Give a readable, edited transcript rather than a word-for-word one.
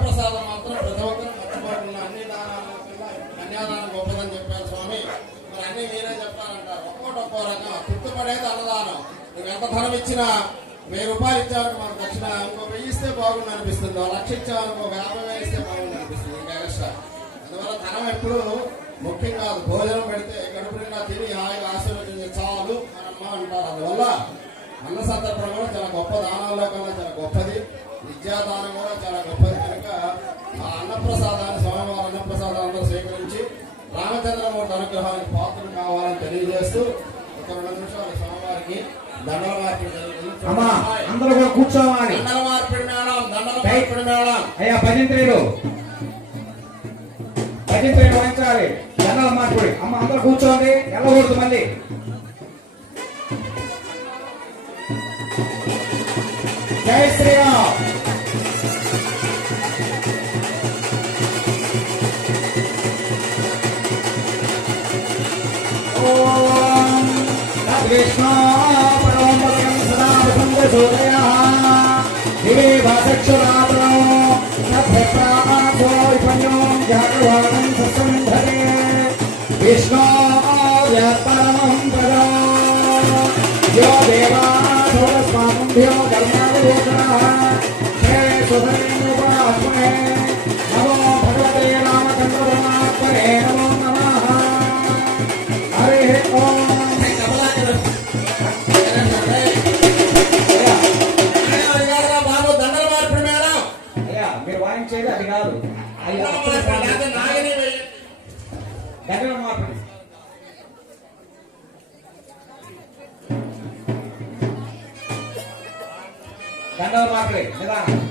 అన్నప్రసాదం మాత్రం ప్రతి ఒక్కరు మర్చిపోకుండా అన్ని దానాల కన్నా కన్యాదానం గొప్పదని చెప్పారు స్వామి. మరి అన్ని మీరే చెప్పాలంటారు. ఒక్కో రకం తృప్తిపడేది అన్నదానం. నువ్వు ఎంత ధనం ఇచ్చినా 1000 రూపాయలు ఇచ్చామని మనకు దక్షిణ ఇంకో 1000 ఇస్తే బాగుంది అనిపిస్తుంది. 1,00,000 ఇచ్చామనుకో 50,000 ఇస్తే బాగుంది అనిపిస్తుంది. ఇంకా ఎక్స్ట్రా. అందువల్ల ధనం ఎప్పుడు ముఖ్యం కాదు. భోజనం పెడితే కడుపు నిండా తిని హాయిగా ఆశీర్వదించి చాలు మనమ్మ అంటారు. అందువల్ల అన్న సందర్భం కూడా చాలా గొప్ప దానాల్లో కన్నా చాలా గొప్పది. విద్యాదానం కూడా చాలా గొప్పది. కనుక ఆ అన్నప్రసాదాన్ని స్వామివారి అన్నప్రసాదాలను స్వీకరించి రామచంద్రమూర్తి అనుగ్రహానికి పాత్రలు కావాలని తెలియజేస్తూ ఒక 2 నిమిషాలు స్వామివారికి దండల మార్పిడి జరుగుతుంది. అందరూ కూడా కూర్చోవాలి. దండల మార్పిడి మేడం, దండల మార్పిడి మేడం. అయ్యా భజంత్రీలు వహించాలి. దండల మార్పిడి. అమ్మ అందరూ కూర్చోండి. వెళ్ళకూడదు మళ్ళీ. జై శ్రీరామ్. ఓం విష్ణు పరమపదం సదా వసంతోదయ దివే భాసక్షరాత్రం జాగవాణం సత్సంధరే విష్ణు పరమం పదం యో దేవా స్వాముభ్యో ధర్మాదిగోచరః శ్రేయస్సుధర్మోపాస్మహే నమో భగవతే రామచంద్రపరమాత్మనే నమో నమః. హరి ఓం. దండల మార్పిడి మేడం. అయ్యా మీరు వాయించేది అది కాదు. దండల మార్పిడి. దండల మార్పిడి నిదానం.